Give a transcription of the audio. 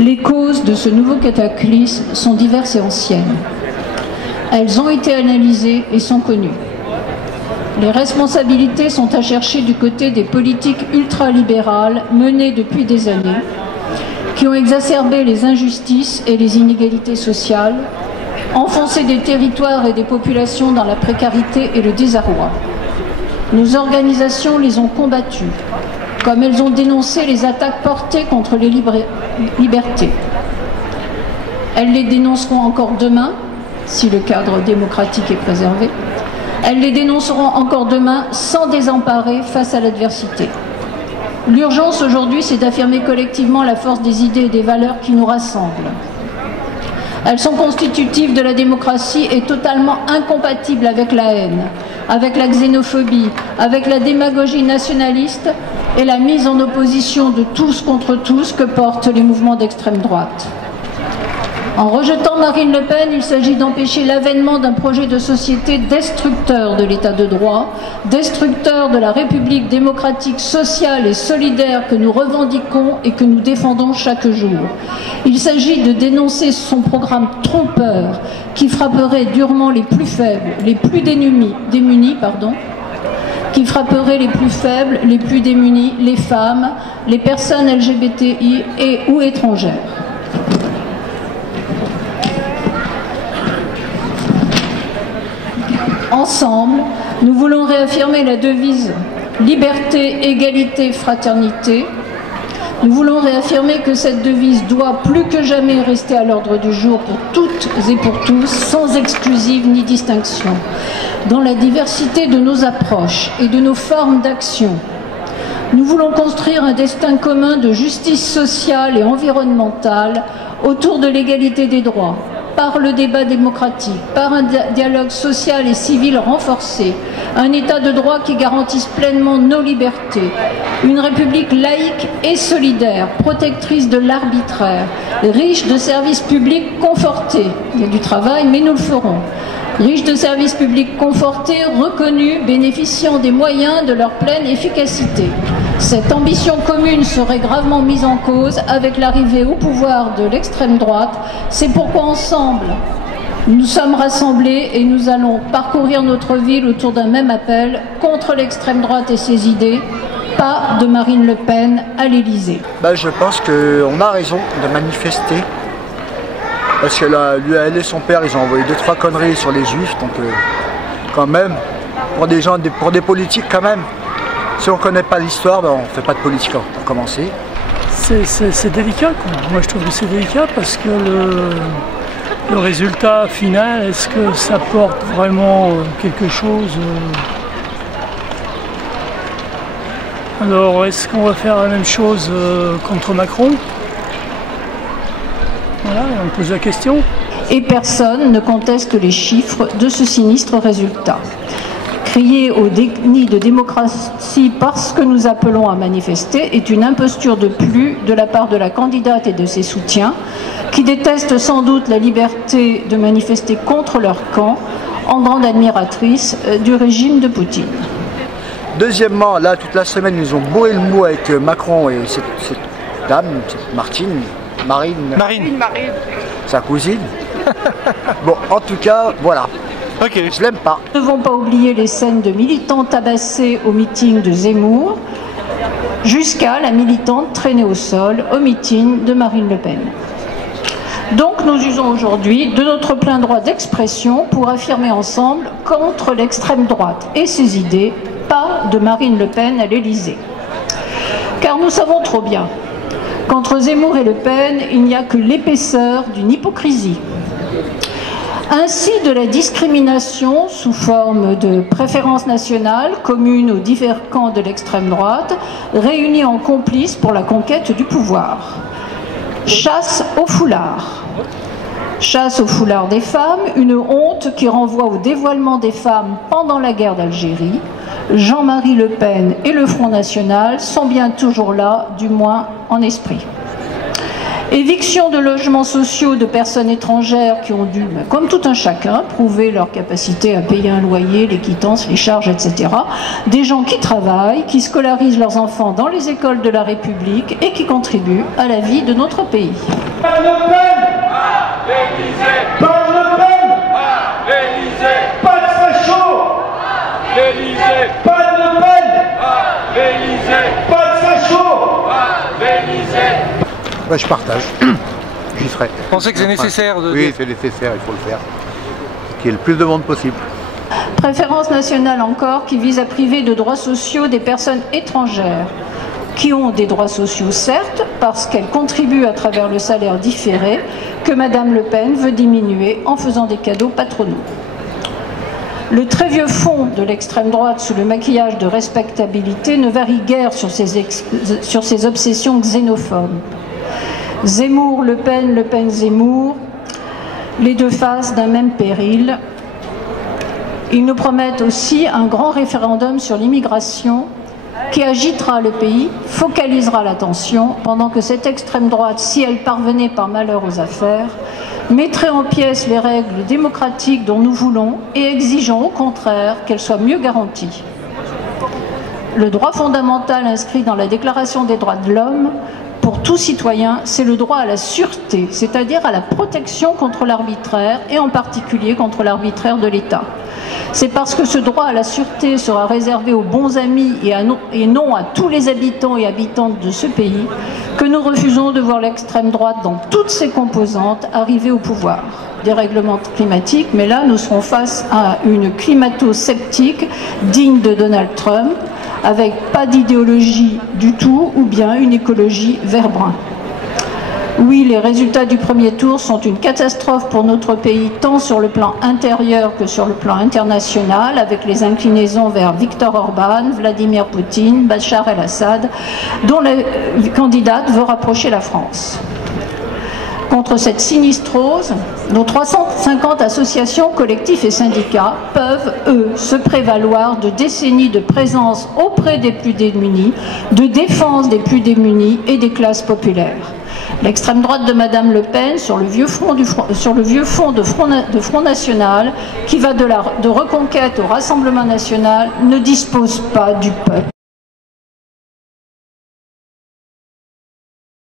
Les causes de ce nouveau cataclysme sont diverses et anciennes. Elles ont été analysées et sont connues. Les responsabilités sont à chercher du côté des politiques ultralibérales menées depuis des années, qui ont exacerbé les injustices et les inégalités sociales, enfoncé des territoires et des populations dans la précarité et le désarroi. Nos organisations les ont combattues, comme elles ont dénoncé les attaques portées contre les libertés. Elles les dénonceront encore demain, si le cadre démocratique est préservé. Elles les dénonceront encore demain sans désemparer face à l'adversité. L'urgence aujourd'hui, c'est d'affirmer collectivement la force des idées et des valeurs qui nous rassemblent. Elles sont constitutives de la démocratie et totalement incompatibles avec la haine, avec la xénophobie, avec la démagogie nationaliste et la mise en opposition de tous contre tous que portent les mouvements d'extrême droite. En rejetant Marine Le Pen, il s'agit d'empêcher l'avènement d'un projet de société destructeur de l'état de droit, destructeur de la République démocratique, sociale et solidaire que nous revendiquons et que nous défendons chaque jour. Il s'agit de dénoncer son programme trompeur qui frapperait durement les plus faibles, les plus démunis, qui frapperait les plus faibles, les plus démunis, les femmes, les personnes LGBTI et ou étrangères. Ensemble, nous voulons réaffirmer la devise liberté, égalité, fraternité. Nous voulons réaffirmer que cette devise doit plus que jamais rester à l'ordre du jour pour toutes et pour tous, sans exclusive ni distinction. Dans la diversité de nos approches et de nos formes d'action, nous voulons construire un destin commun de justice sociale et environnementale autour de l'égalité des droits, par le débat démocratique, par un dialogue social et civil renforcé, un état de droit qui garantisse pleinement nos libertés, une république laïque et solidaire, protectrice de l'arbitraire, riche de services publics confortés. Il y a du travail, mais nous le ferons. Riche de services publics confortés, reconnus, bénéficiant des moyens de leur pleine efficacité. Cette ambition commune serait gravement mise en cause avec l'arrivée au pouvoir de l'extrême droite. C'est pourquoi ensemble, nous sommes rassemblés et nous allons parcourir notre ville autour d'un même appel contre l'extrême droite et ses idées. Pas de Marine Le Pen à l'Élysée. Je pense qu'on a raison de manifester. Parce que là, lui, elle et son père, ils ont envoyé 2-3 conneries sur les juifs. Donc quand même, pour des politiques quand même. Si on ne connaît pas l'histoire, on ne fait pas de politique pour commencer. C'est délicat, quoi. Moi je trouve que c'est délicat parce que le résultat final, est-ce que ça porte vraiment quelque chose Alors est-ce qu'on va faire la même chose contre Macron? Voilà, on pose la question. Et personne ne conteste les chiffres de ce sinistre résultat. Crier au déni de démocratie parce que nous appelons à manifester est une imposture de plus de la part de la candidate et de ses soutiens, qui détestent sans doute la liberté de manifester contre leur camp, en grande admiratrice du régime de Poutine. Deuxièmement, là, toute la semaine, ils ont bourré le mot avec Macron et cette dame, Marine, sa cousine. Bon, en tout cas, voilà. Ok. Je l'aime pas. Nous ne devons pas oublier les scènes de militants tabassés au meeting de Zemmour, jusqu'à la militante traînée au sol au meeting de Marine Le Pen. Donc nous usons aujourd'hui de notre plein droit d'expression pour affirmer ensemble contre l'extrême droite et ses idées, pas de Marine Le Pen à l'Élysée. Car nous savons trop bien qu'entre Zemmour et Le Pen, il n'y a que l'épaisseur d'une hypocrisie. Ainsi de la discrimination sous forme de préférence nationale commune aux divers camps de l'extrême droite, réunis en complices pour la conquête du pouvoir. Chasse au foulard. Chasse au foulard des femmes, une honte qui renvoie au dévoilement des femmes pendant la guerre d'Algérie. Jean-Marie Le Pen et le Front National sont bien toujours là, du moins en esprit. Éviction de logements sociaux de personnes étrangères qui ont dû, comme tout un chacun, prouver leur capacité à payer un loyer, les quittances, les charges, etc. Des gens qui travaillent, qui scolarisent leurs enfants dans les écoles de la République et qui contribuent à la vie de notre pays. Pas Le Pen à l'Élysée. Pas Le Pen à l'Élysée. Pas de facho à l'Élysée. Pas Le Pen à l'Élysée. Pas de facho à l'Élysée. Ouais, je partage. J'y serai. Vous pensez que c'est nécessaire de... Oui, c'est nécessaire, il faut le faire. Qu'il y ait le plus de monde possible. Préférence nationale encore qui vise à priver de droits sociaux des personnes étrangères qui ont des droits sociaux certes parce qu'elles contribuent à travers le salaire différé que Madame Le Pen veut diminuer en faisant des cadeaux patronaux. Le très vieux fond de l'extrême droite sous le maquillage de respectabilité ne varie guère sur ses obsessions xénophobes. Zemmour, Le Pen, Le Pen, Zemmour, les deux faces d'un même péril. Ils nous promettent aussi un grand référendum sur l'immigration qui agitera le pays, focalisera l'attention, pendant que cette extrême droite, si elle parvenait par malheur aux affaires, mettrait en pièces les règles démocratiques dont nous voulons et exigeons au contraire qu'elles soient mieux garanties. Le droit fondamental inscrit dans la Déclaration des droits de l'homme pour tout citoyen, c'est le droit à la sûreté, c'est-à-dire à la protection contre l'arbitraire et en particulier contre l'arbitraire de l'État. C'est parce que ce droit à la sûreté sera réservé aux bons amis et non à tous les habitants et habitantes de ce pays que nous refusons de voir l'extrême droite dans toutes ses composantes arriver au pouvoir. Dérèglement climatique, mais là nous serons face à une climato-sceptique digne de Donald Trump, avec pas d'idéologie du tout ou bien une écologie vert-brun. Oui, les résultats du premier tour sont une catastrophe pour notre pays, tant sur le plan intérieur que sur le plan international, avec les inclinaisons vers Viktor Orban, Vladimir Poutine, Bachar el-Assad, dont la candidate veut rapprocher la France. Contre cette sinistrose, nos 350 associations, collectifs et syndicats peuvent, eux, se prévaloir de décennies de présence auprès des plus démunis, de défense des plus démunis et des classes populaires. L'extrême droite de Madame Le Pen, sur le vieux fond de Front National, qui va de Reconquête au Rassemblement National, ne dispose pas du peuple.